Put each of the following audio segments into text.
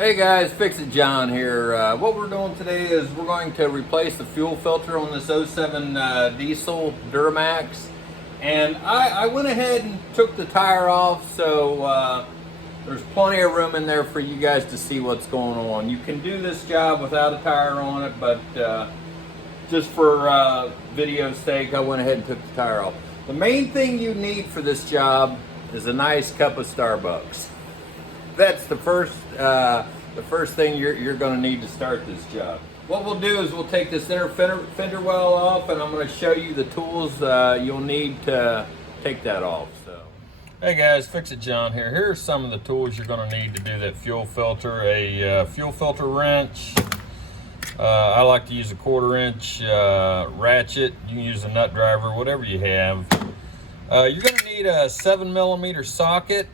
Hey guys, Fix It John here. What we're doing today is we're going to replace the fuel filter on this 07 diesel Duramax. And I went ahead and took the tire off, so there's plenty of room in there for you guys to see what's going on. You can do this job without a tire on it, but just for video's sake, I went ahead and took the tire off. The main thing you need for this job is a nice cup of Starbucks. That's the first thing you're going to need to start this job. What we'll do is we'll take this inner fender well off, and I'm going to show you the tools you'll need to take that off. So, hey guys, Fix It John here. Here are some of the tools you're going to need to do that fuel filter. A fuel filter wrench. I like to use a 1/4 inch ratchet. You can use a nut driver, whatever you have. You're going to need a 7mm socket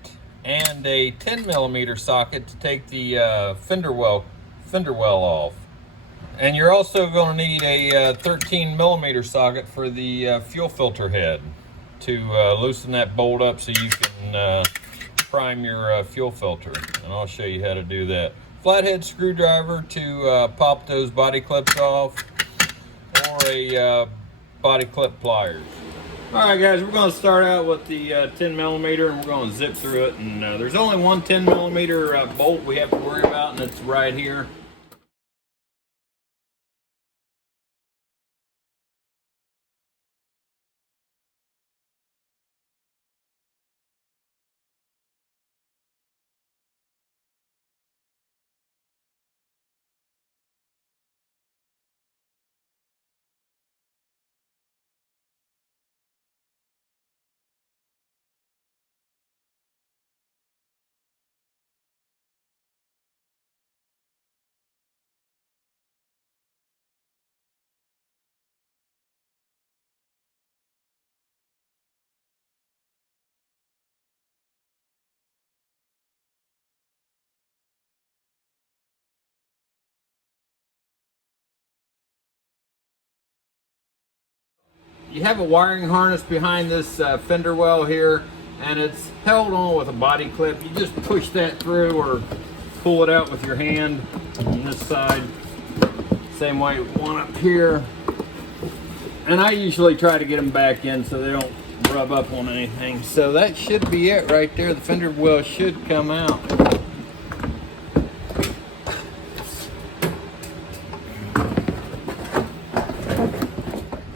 and a 10mm socket to take the fender well off. And you're also going to need a 13mm socket for the fuel filter head to loosen that bolt up so you can prime your fuel filter. And I'll show you how to do that. Flathead screwdriver to pop those body clips off, or a body clip pliers. Alright guys, we're going to start out with the 10mm, and we're going to zip through it. And there's only one 10mm bolt we have to worry about, and it's right here. You have a wiring harness behind this fender well here, and it's held on with a body clip. You just push that through or pull it out with your hand on this side. Same way, one up here. And I usually try to get them back in so they don't rub up on anything. So that should be it right there. The fender well should come out.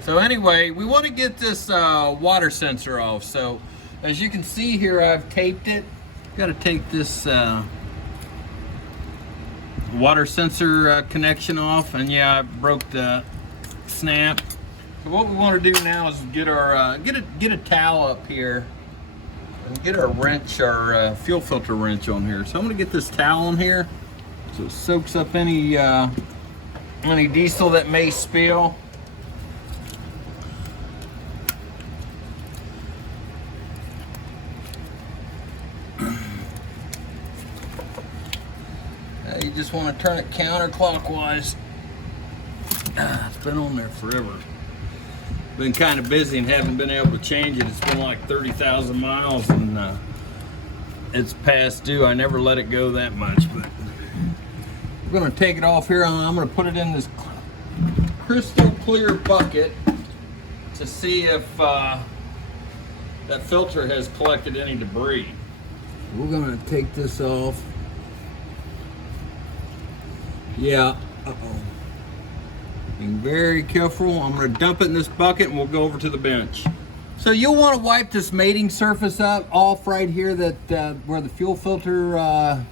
So anyway, we want to get this water sensor off. So as you can see here, I've taped it. Got to take this water sensor connection off, and yeah, I broke the snap. So what we want to do now is get our get a towel up here and get our wrench, our fuel filter wrench on here. So I'm going to get this towel on here so it soaks up any diesel that may spill. You just want to turn it counterclockwise. It's been on there forever. Been kind of busy and haven't been able to change it. It's been like 30,000 miles, and it's past due. I never let it go that much, but we're going to take it off here. I'm going to put it in this crystal clear bucket to see if that filter has collected any debris. We're going to take this off. Yeah, being very careful. I'm going to dump it in this bucket and we'll go over to the bench. So you'll want to wipe this mating surface up off right here, that where the fuel filter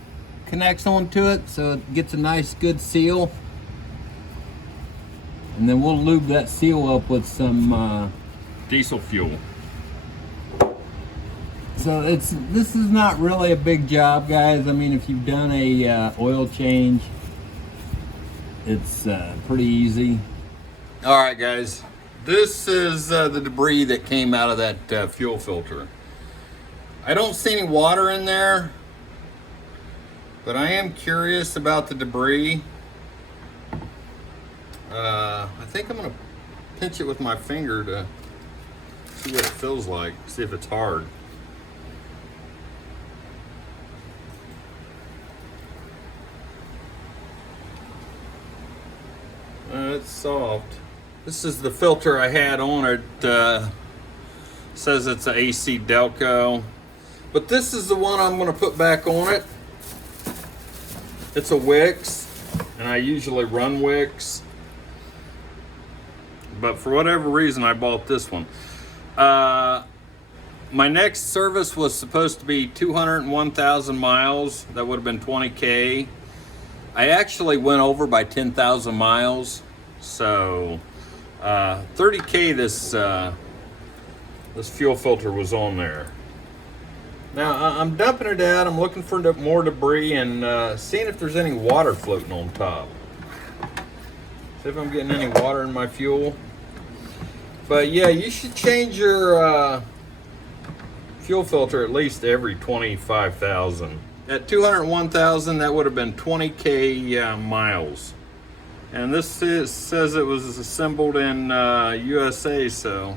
connects onto it, so it gets a nice good seal. And then we'll lube that seal up with some diesel fuel. So this is not really a big job, guys. I mean, if you've done a oil change, it's pretty easy. All right, guys, this is the debris that came out of that fuel filter. I don't see any water in there, but I am curious about the debris. I think I'm gonna pinch it with my finger to see what it feels like, see if it's hard. it's soft. This is the filter I had on it. Says it's an AC Delco, but this is the one I'm going to put back on it. It's a Wix, and I usually run Wix, but for whatever reason I bought this one. My next service was supposed to be 201,000 miles. That would have been 20K. I actually went over by 10,000 miles, so 30K this fuel filter was on there. Now I'm dumping it out. I'm looking for more debris and seeing if there's any water floating on top. See if I'm getting any water in my fuel. But yeah, you should change your fuel filter at least every 25,000. At 201,000, that would have been 20K miles. And this says it was assembled in USA, so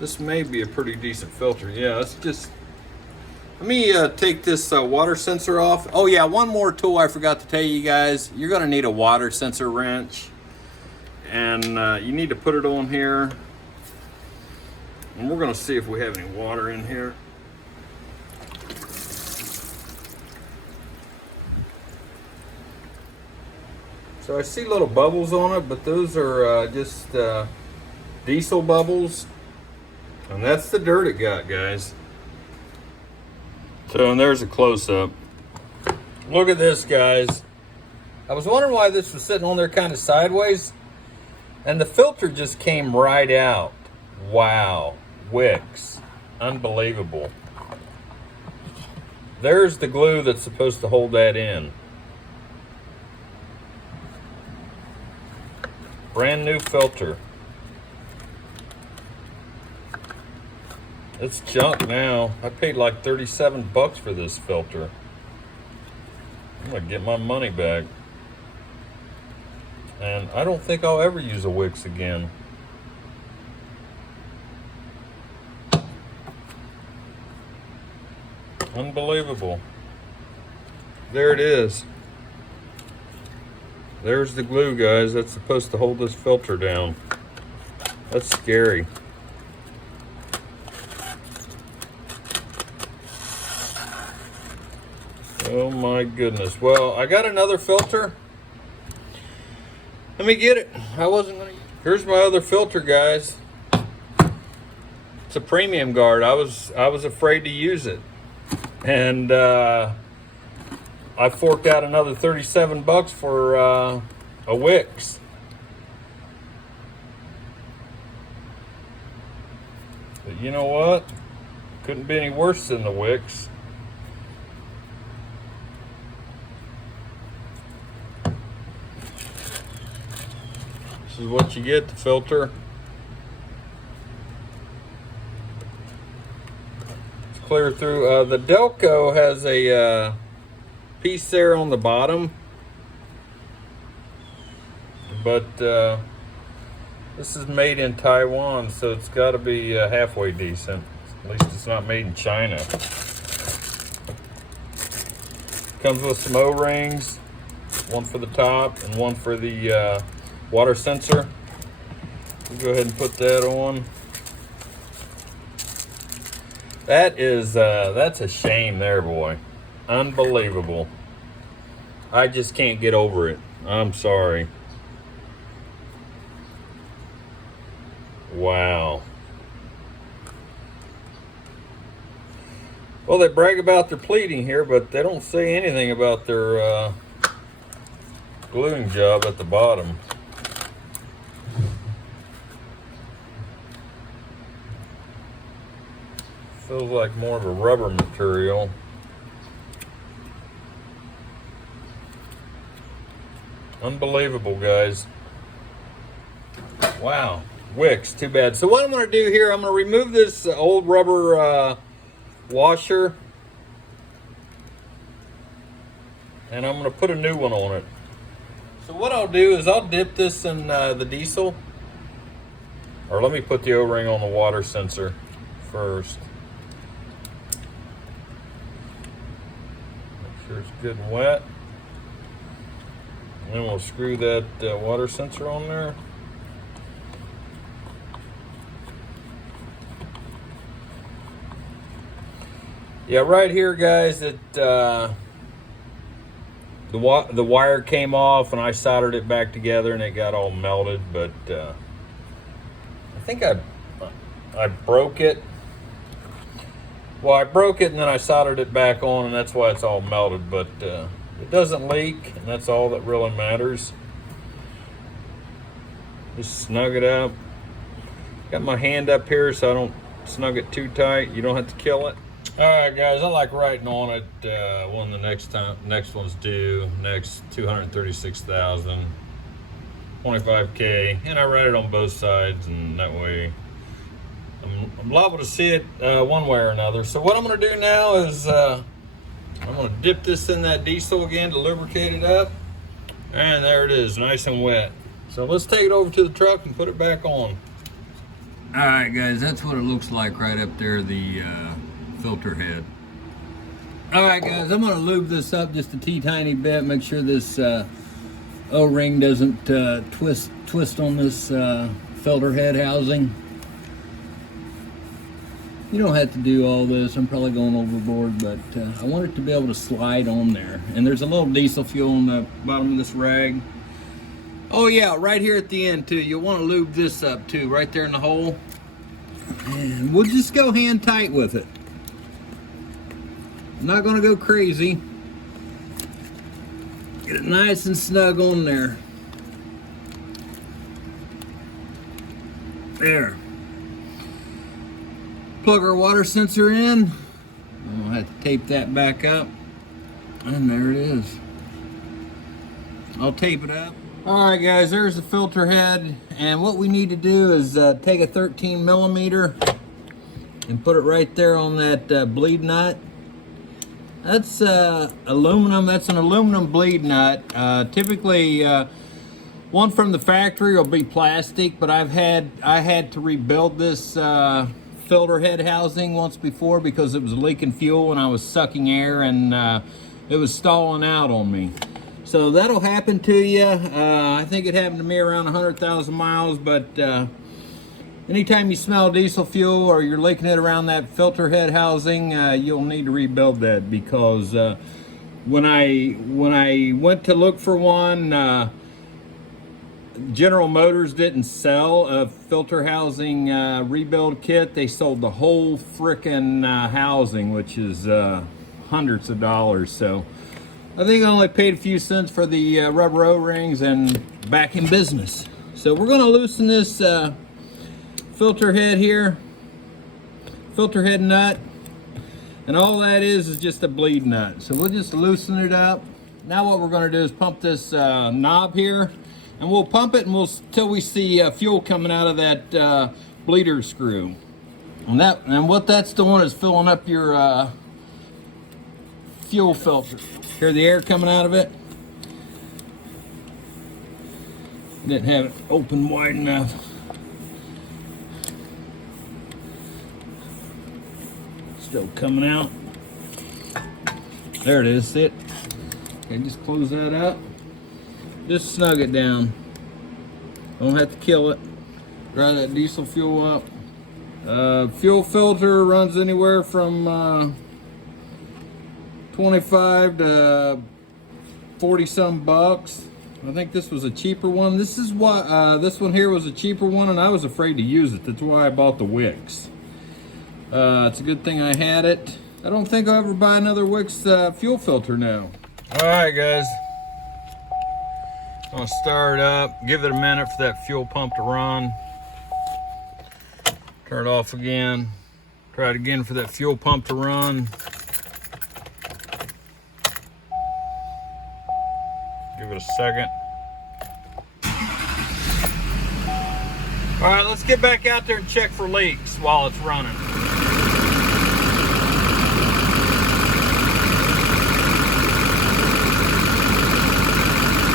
this may be a pretty decent filter. Yeah, let's just, let me take this water sensor off. Oh yeah, one more tool I forgot to tell you guys. You're gonna need a water sensor wrench. And you need to put it on here. And we're gonna see if we have any water in here. So I see little bubbles on it, but those are just diesel bubbles. And that's the dirt it got, guys. So, and there's a close-up. Look at this, guys. I was wondering why this was sitting on there kind of sideways, and the filter just came right out. Wow, Wix, unbelievable. There's the glue that's supposed to hold that in. Brand new filter. It's junk now. I paid like 37 bucks for this filter. I'm gonna get my money back. And I don't think I'll ever use a Wix again. Unbelievable. There it is. There's the glue, guys. That's supposed to hold this filter down. That's scary. Oh my goodness. Well, I got another filter. Let me get it. I wasn't gonna. Here's my other filter, guys. It's a premium guard. I was afraid to use it, and I forked out another 37 bucks for a Wix. But you know what? Couldn't be any worse than the Wix. This is what you get, the filter. It's clear through. The Delco has a piece there on the bottom, but this is made in Taiwan, so it's got to be halfway decent. At least it's not made in China. Comes with some O-rings, one for the top and one for the water sensor. We'll go ahead and put that on. That is that's a shame there, boy. Unbelievable. I just can't get over it. I'm sorry. Wow. Well, they brag about their pleating here, but they don't say anything about their gluing job at the bottom. Feels like more of a rubber material. Unbelievable, guys. Wow. Wix, too bad. So what I'm going to do here, I'm going to remove this old rubber washer, and I'm going to put a new one on it. So what I'll do is I'll dip this in the diesel, or let me put the O-ring on the water sensor first. Make sure it's good and wet. then we'll screw that water sensor on there. Yeah, right here, guys, the wire came off and I soldered it back together and it got all melted, but I think I broke it. Well, I broke it and then I soldered it back on, and that's why it's all melted, but it doesn't leak, and that's all that really matters. Just snug it up. Got my hand up here so I don't snug it too tight. You don't have to kill it. All right, guys, I like writing on it when the next one's due, next 236,000, 25K, and I write it on both sides, and that way I'm liable to see it one way or another. So what I'm gonna do now is I'm gonna dip this in that diesel again to lubricate it up, and there it is, nice and wet. So let's take it over to the truck and put it back on. All right, guys, that's what it looks like right up there, the filter head. All right, guys, I'm gonna lube this up just a tiny bit, make sure this O-ring doesn't twist on this filter head housing. You don't have to do all this. I'm probably going overboard, but I want it to be able to slide on there. And there's a little diesel fuel on the bottom of this rag. Oh yeah, right here at the end too. You'll want to lube this up too, right there in the hole. And we'll just go hand tight with it. I'm not gonna go crazy. Get it nice and snug on there. There. Plug our water sensor in. I'll have to tape that back up. And there it is. I'll tape it up. All right, guys, there's the filter head. And what we need to do is take a 13 millimeter and put it right there on that bleed nut. That's aluminum. That's an aluminum bleed nut. Typically, one from the factory will be plastic, but I had to rebuild this filter head housing once before because it was leaking fuel and I was sucking air, and it was stalling out on me. So that'll happen to you. I think it happened to me around 100,000 miles, but anytime you smell diesel fuel or you're leaking it around that filter head housing, you'll need to rebuild that, because when I went to look for one, General Motors didn't sell a filter housing rebuild kit. They sold the whole frickin' housing, which is hundreds of dollars. So I think I only paid a few cents for the rubber O-rings and back in business. So we're gonna loosen this filter head here, filter head nut, and all that is just a bleed nut. So we'll just loosen it up. Now what we're gonna do is pump this knob here, and we'll pump it till we see fuel coming out of that bleeder screw. And what that's doing is filling up your fuel filter. Hear the air coming out of it? Didn't have it open wide enough. Still coming out. There it is. See it? Okay, just close that up. Just snug it down. Don't have to kill it. Dry that diesel fuel up. Fuel filter runs anywhere from 25 to 40 some bucks. I think this was a cheaper one. This is why this one here was a cheaper one, and I was afraid to use it. That's why I bought the Wix. It's a good thing I had it. I don't think I'll ever buy another Wix fuel filter now. All right, guys. I'll start it up. Give it a minute for that fuel pump to run. Turn it off again. Try it again for that fuel pump to run. Give it a second. All right, let's get back out there and check for leaks while it's running.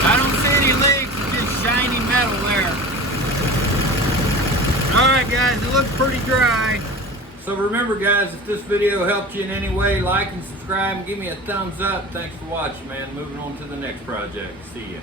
I don't see any leaks, just shiny metal there. All right, guys, it looks pretty dry. So remember, guys, if this video helped you in any way, like and subscribe and give me a thumbs up. Thanks for watching, man. Moving on to the next project. See ya.